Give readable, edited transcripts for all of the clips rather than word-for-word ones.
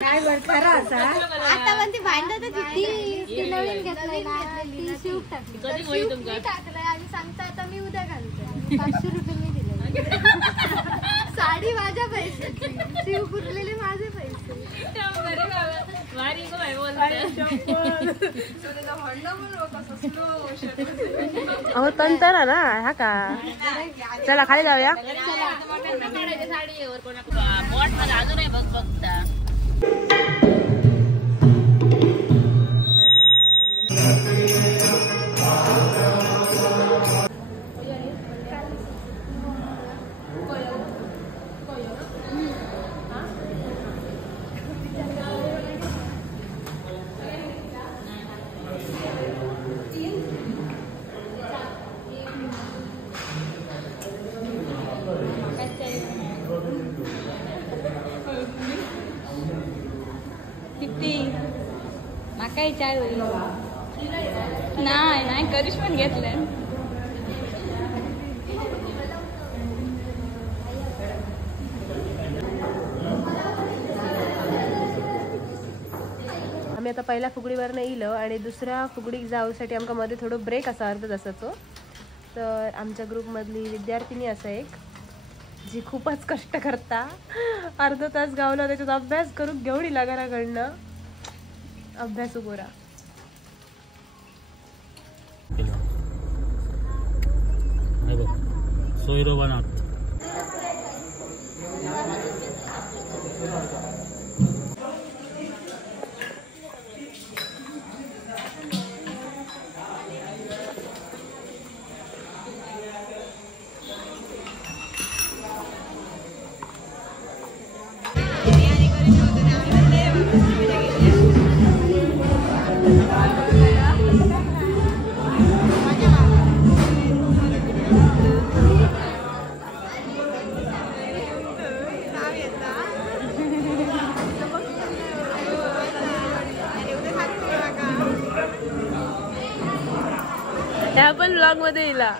काय बर खरा असा आता पण ती भांडत किती नवीन घेतली ती शिव टाकली टाकलंय आणि सांगता आता मी उद्या घालते 500 रुपये मी दिले साडी माझ्या पैशाची शिव कुरलेले माझे पैसे अहो तंतर ना हा का चला खाली जाऊया काही चाय होईल नाही करीश पण घेतलंय आम्ही आता पहिल्या फुगडीवरनं येलो आणि दुसऱ्या फुगडीक जाऊसाठी आमका मध्ये थोडं ब्रेक असा अर्धा तासाचो तर आमच्या ग्रुपमधली विद्यार्थिनी असा एक जी खूपच कष्ट करता अर्धा तास गावला त्याच्यात अभ्यास करून घेऊन लागाराकडनं अभ्यास उभोरा सोयरो बना ह्या पण ब्लॉग मध्ये येईल आता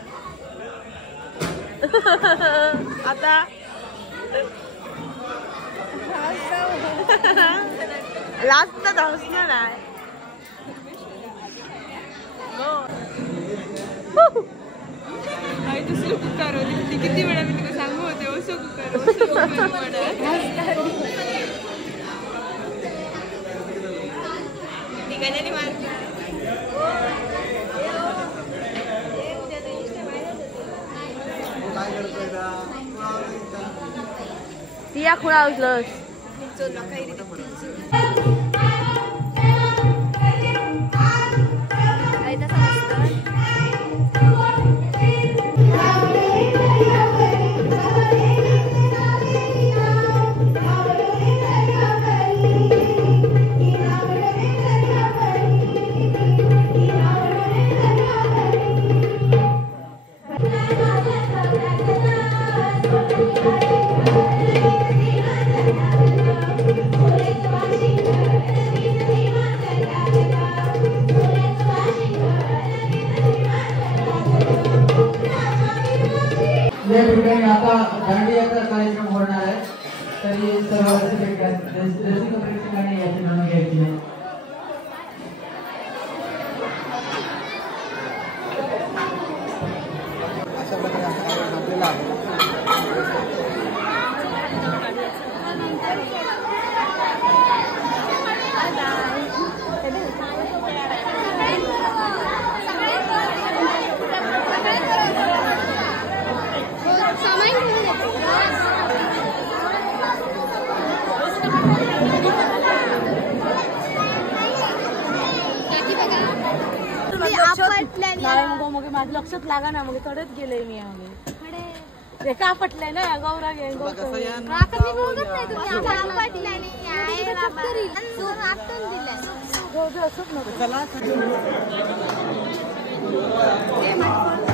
लास्ट तर हसणार आहे दुसरं कुकर होती किती वेळा मी तुला सांगू होते असं कुकर ती या खुळा उचलस आता दांडियाचा कार्यक्रम होणार आहे तरी सर्वांचे ड्रेसिंग कॉम्पिटिशन आणि याची नोंद घ्यायची आहे अशा प्रकारे आपल्याला माझं लक्षात लागा ना मग चढत गेले मी एका आपटलंय ना गौरा दिलं